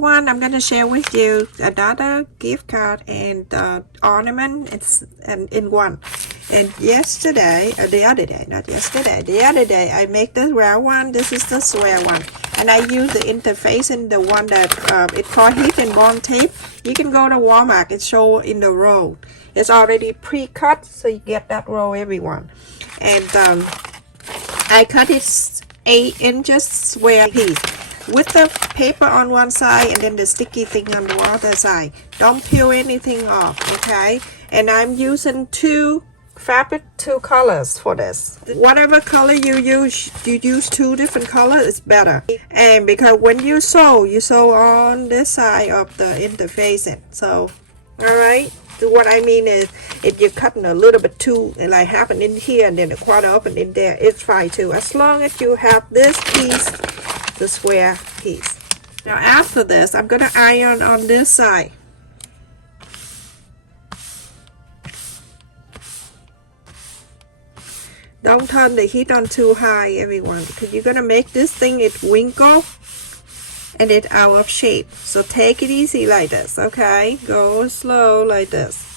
everyone, I'm gonna share with you another gift card and ornament. It's in one. And yesterday, the other day, not yesterday, the other day, I make the round one. This is the square one, and I use the interface in the one that it's called heat and bond tape. You can go to Walmart. It's shown in the roll. It's already pre-cut, so you get that roll, everyone. And I cut it 8 inches square piece with the paper on one side and then the sticky thing on the other side. Don't peel anything off, okay? And I'm using two colors for this. Whatever color you use 2 different colors, it's better. And because when you sew on this side of the interfacing. So, alright? So what I mean is, if you're cutting a little bit too, like half an inch here and then a quarter up and in there, it's fine too. As long as you have this piece, the square piece. Now after this, I'm going to iron on this side. Don't turn the heat on too high, everyone, because you're going to make this thing, it wrinkle and it out of shape. So take it easy like this, okay? Go slow like this.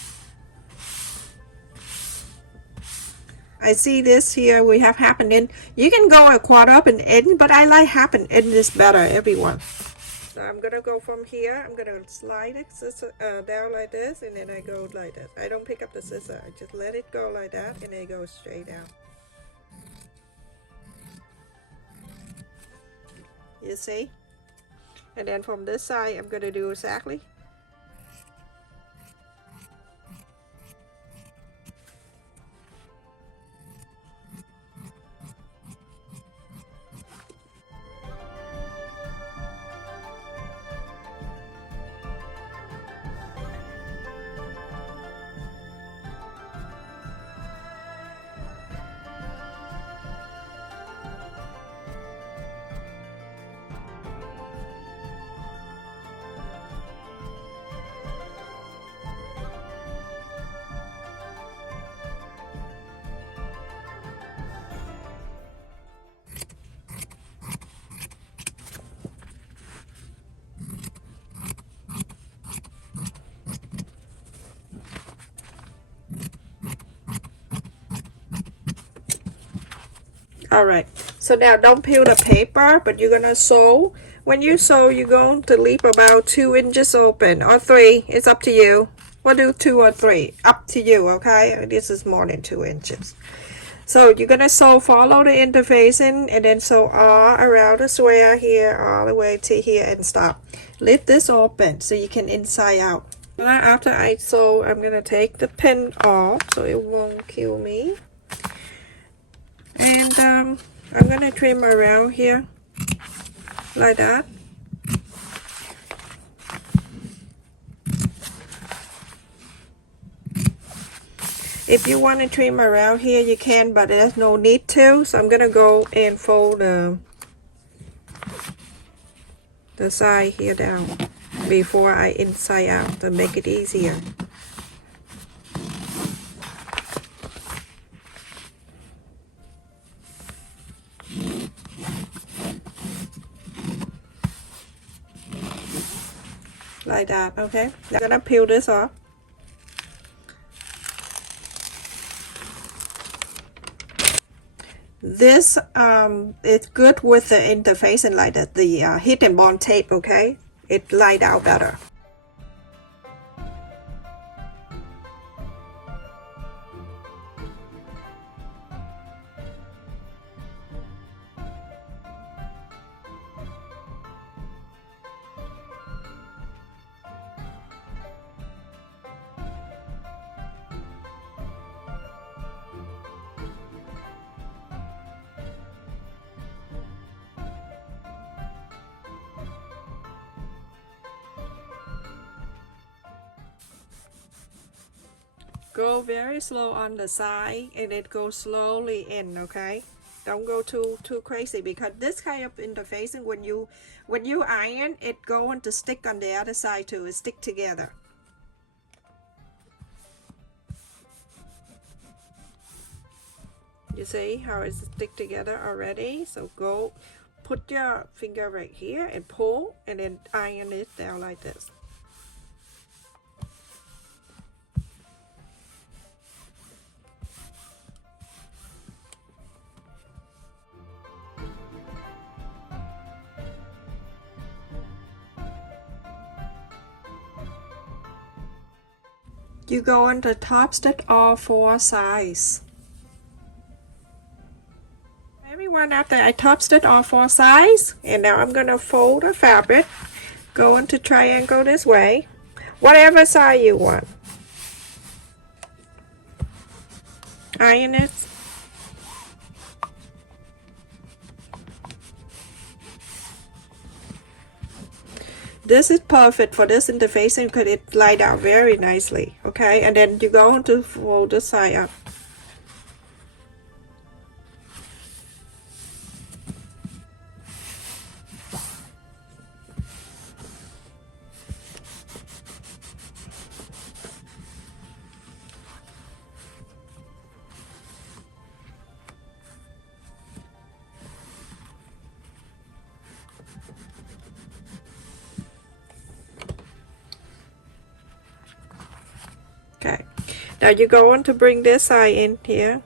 I see this here, we have half an inch. You can go a quarter up an inch, but I like half an inch is better, everyone. So I'm gonna go from here, I'm gonna slide it down like this, and then I go like this. I don't pick up the scissor, I just let it go like that, and then it goes straight down. You see? And then from this side, I'm gonna do exactly. Alright, so now don't peel the paper, but you're gonna sew. When you sew, you're going to leave about 2 inches open, or 3, it's up to you. We'll do 2 or 3, up to you, okay? This is more than 2 inches. So you're gonna sew, follow the interfacing, and then sew all around the square here, all the way to here, and stop. Leave this open so you can inside out. Now after I sew, I'm gonna take the pin off so it won't kill me. And I'm gonna trim around here like that. If you want to trim around here, you can, but there's no need to. So I'm gonna go and fold the side here down before I inside out to make it easier. Like that, okay? I'm gonna peel this off. This it's good with the interface and like that, the heat and bond tape, okay? It light out better. Go very slow on the side and it goes slowly in, okay? Don't go too crazy, because this kind of interfacing, when you iron, it going to stick on the other side too. It stick together. You see how it's stick together already? So go put your finger right here and pull, and then iron it down like this. You go on the top stitch all 4 sides. Everyone out there, I top stitch all 4 sides, and now I'm gonna fold the fabric, go into triangle this way, whatever side you want. Iron it. This is perfect for this interfacing because it light out very nicely. Okay, and then you go on to fold the side up. Okay, now you go on to bring this side in here.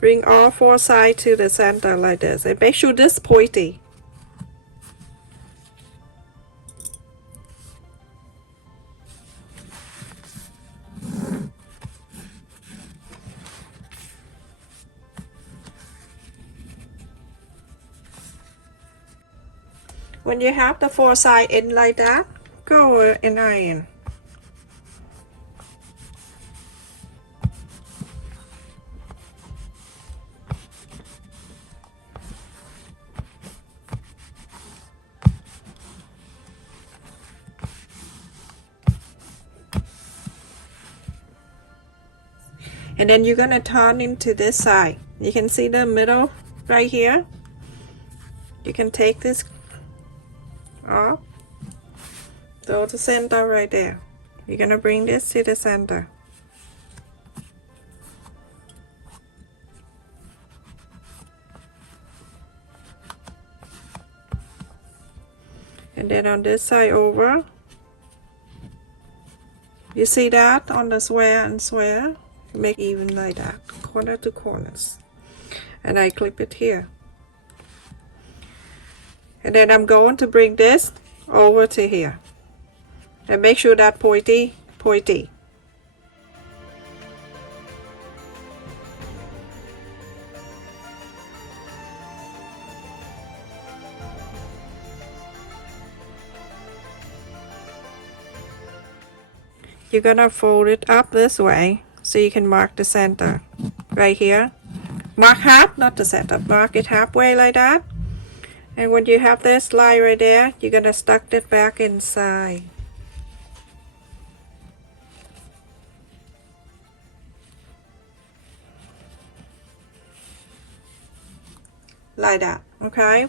Bring all 4 sides to the center like this, and make sure this pointy. When you have the 4 sides in like that, go and iron. And then you're gonna turn into this side. You can see the middle right here. You can take this off, go to center right there. You're gonna bring this to the center. And then on this side over, you see that on the square and square, make even like that, corner to corners. And I clip it here. And then I'm going to bring this over to here. And make sure that pointy. You're gonna fold it up this way so you can mark the center right here. Mark half, not the center, mark it halfway like that. And when you have this line right there, you're gonna stuck it back inside. Like that, okay?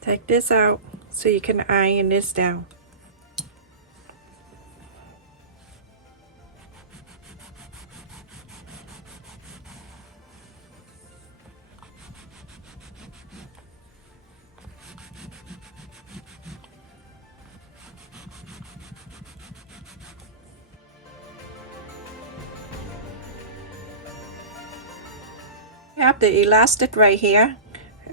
Take this out so you can iron this down. I have the elastic right here.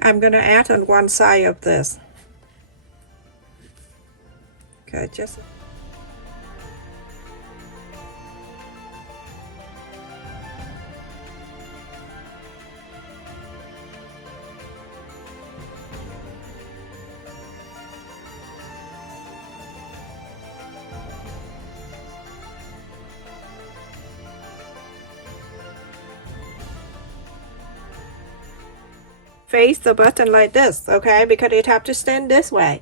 I'm gonna add on one side of this. Okay, just face the button like this, okay? Because it have to stand this way,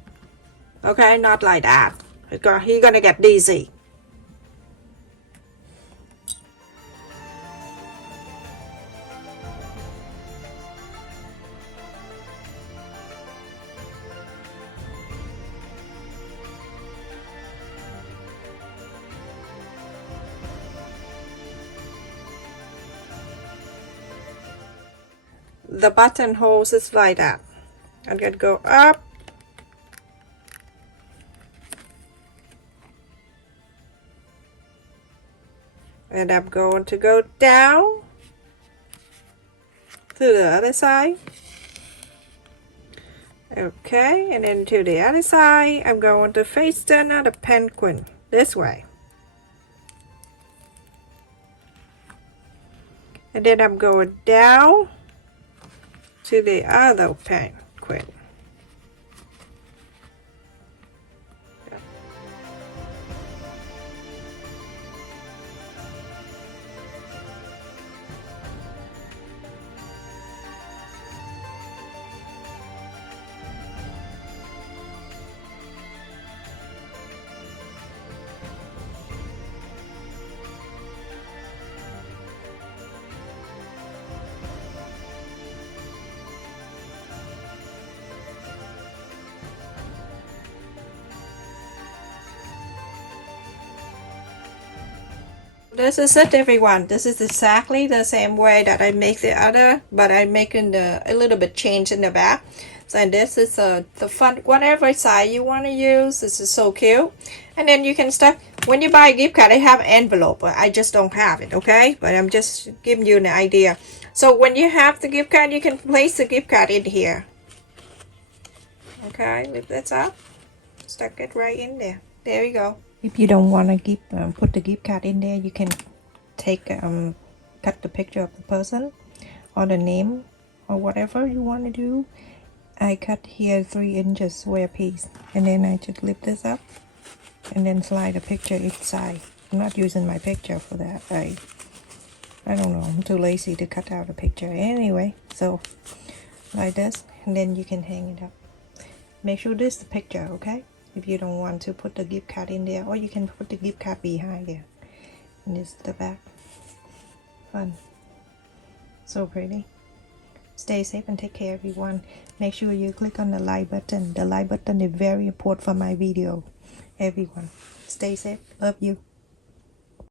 okay? Not like that. He's gonna get dizzy. The buttonholes is like that. I'm gonna go up, and I'm going to go down to the other side. Okay, and then to the other side, I'm going to face another penguin this way. And then I'm going down to the other penguin. This is it, everyone. This is exactly the same way that I make the other, but I'm making a little bit change in the back. So this is the fun, whatever size you want to use. This is so cute. And then you can start, when you buy a gift card, I have envelope, but I just don't have it, okay? But I'm just giving you an idea. So when you have the gift card, you can place the gift card in here. Okay, lift this up, stuck it right in there. There you go. If you don't want to put the gift card in there, you can take cut the picture of the person or the name or whatever you want to do. I cut here 3 inches square piece, and then I just lift this up and then slide a picture each side. I'm not using my picture for that. I don't know, I'm too lazy to cut out a picture anyway. So like this, and then you can hang it up. Make sure this is the picture, okay? If you don't want to put the gift card in there, or you can put the gift card behind there. And this is the back. Fun. So pretty. Stay safe and take care, everyone. Make sure you click on the like button. The like button is very important for my video. Everyone, stay safe. Love you.